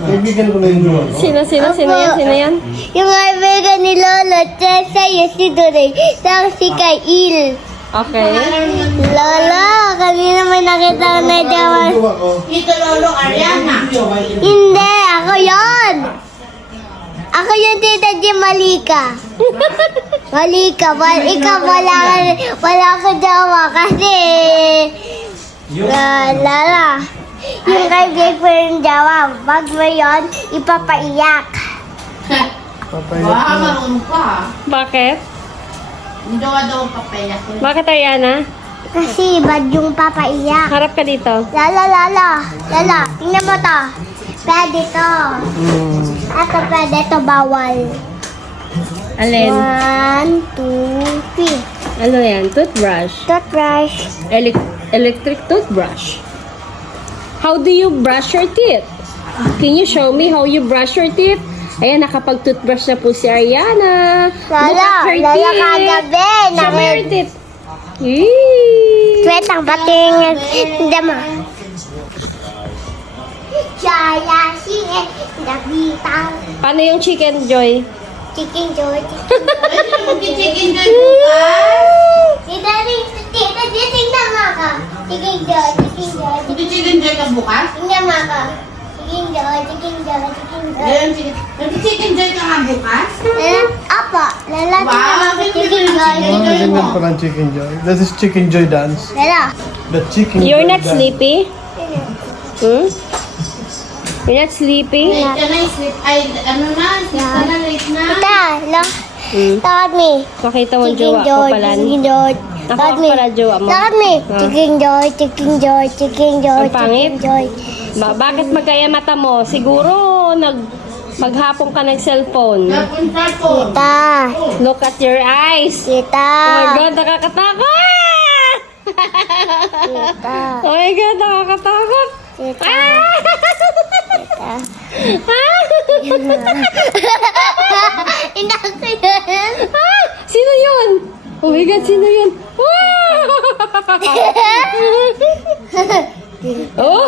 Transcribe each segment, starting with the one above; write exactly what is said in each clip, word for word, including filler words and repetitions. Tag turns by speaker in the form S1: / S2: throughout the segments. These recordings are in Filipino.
S1: Kaibigan ko na yung jowa ko.
S2: Sino, sino, sino yan? Sino yan?
S3: Yung kaibigan ni Lolo, Tessa, yung si Duray, tapos si Kail.
S2: Okay.
S3: Lolo, kanina may nakita ko na jowa.
S1: Jowa ko.
S4: Ito Lolo Ariana.
S3: Hindi, ako yon. Ako yung tita di Malika. Malika, wal, ikaw wala ka, wala ka jowa kasi la, lala. Yung kaibigan ko yung jowa, pag mo yun, ipapaiyak.
S1: Papayat
S4: Baka
S1: ko.
S4: marunong ka.
S2: Bakit?
S4: Hindi ka daw papayak.
S2: Bakit, Ariana?
S3: Kasi bad yung papaiyak.
S2: Harap ka dito.
S3: Lala, lala, lala, tingnan mo to. Pwede to.
S1: Hmm.
S3: Ito pwede to, bawal.
S2: Alin?
S3: One, two, three.
S2: Ano yan? Toothbrush.
S3: Toothbrush.
S2: Elec- electric toothbrush. How do you brush your teeth? Can you show me how you brush your teeth? Ayan, nakapag-toothbrush na po si Ariana. Look
S3: Lala,
S2: at her
S3: lala
S2: teeth.
S3: kagabi.
S2: Show me your
S3: Nakit.
S2: teeth. Eee.
S3: Wait lang, bating. Hindi mo. Jaya, siye, dabitang.
S2: Paano yung chicken, Joy?
S3: Chicken joy, chicken joy.
S4: Pwede na mag-chicken joy bukas.
S3: Tita, tita, tita, tingnan mo ako. Chicken joy, chicken joy.
S4: Mag-chicken joy ka bukas?
S3: Tingnan mo ako. Chicken joy, chicken joy, chicken joy.
S4: Ayun, chicken- Mag-chicken joy ka nga bukas?
S3: Lala, apa, lala, tingnan mo
S4: Wow,
S3: ako. Chicken joy,
S1: Oh,
S3: chicken
S1: ganyan
S3: joy.
S1: pala ang chicken joy. This is chicken joy dance.
S3: Lala.
S1: The chicken
S2: You're
S1: joy
S2: not
S1: dance.
S2: sleepy? Hmm? You're not sleepy?
S4: Late ka na, sleep. Ay, ano na, sleep ka na, late na.
S3: Tita, lo.
S2: Hmm.
S3: Look at me.
S2: Makita mo,
S3: Chicken
S2: jowa ko
S3: joy,
S2: pala.
S3: chicken joy.
S2: Ako
S3: Look at me.
S2: pala, jowa mo.
S3: Look at me.
S2: Ah.
S3: Chicken joy, chicken joy, chicken joy,
S2: Ang pangit?
S3: chicken joy.
S2: Ba- bakit magkaya mata mo? Siguro, nag maghapon ka ng cellphone.
S4: Napunta ko.
S3: Tita,
S2: Look at your eyes.
S3: tita,
S2: Oh my God, nakakatakot!
S3: tita,
S2: Oh my God, nakakatakot!
S3: tita,
S2: Ah!
S3: tita. Inak ko yun.
S2: Ah! Sino yun? Oh my God, sino yun? Oh!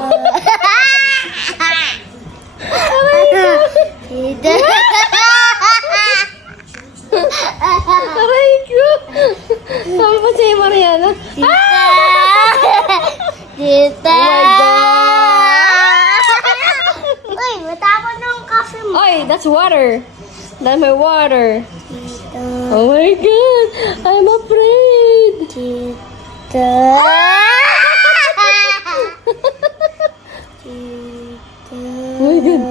S3: Tita.
S2: Aray ko! Sabi pa sa'yo, Mariana.
S3: Tita. Tita.
S2: Oh my
S3: Uy, matapon ng coffee mo.
S2: Oy, that's water. That's my water.
S3: Tita.
S2: Oh my God! I'm afraid!
S3: Tita.
S2: Oh my God.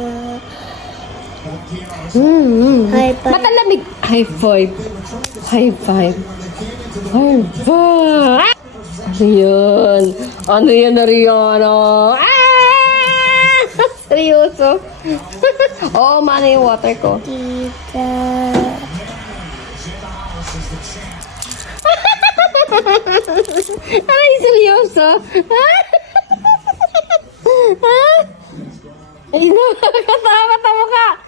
S2: Mm-hmm.
S3: High five.
S2: Matalamig. High five. High five. High five. Ah! Ano yun? Ano yan, Ariana? Ah! Seryoso? Oo, mana yung water ko.
S3: Tita.
S2: Ay, seryoso? Ah! Ay, nakakatawa-tawa ka.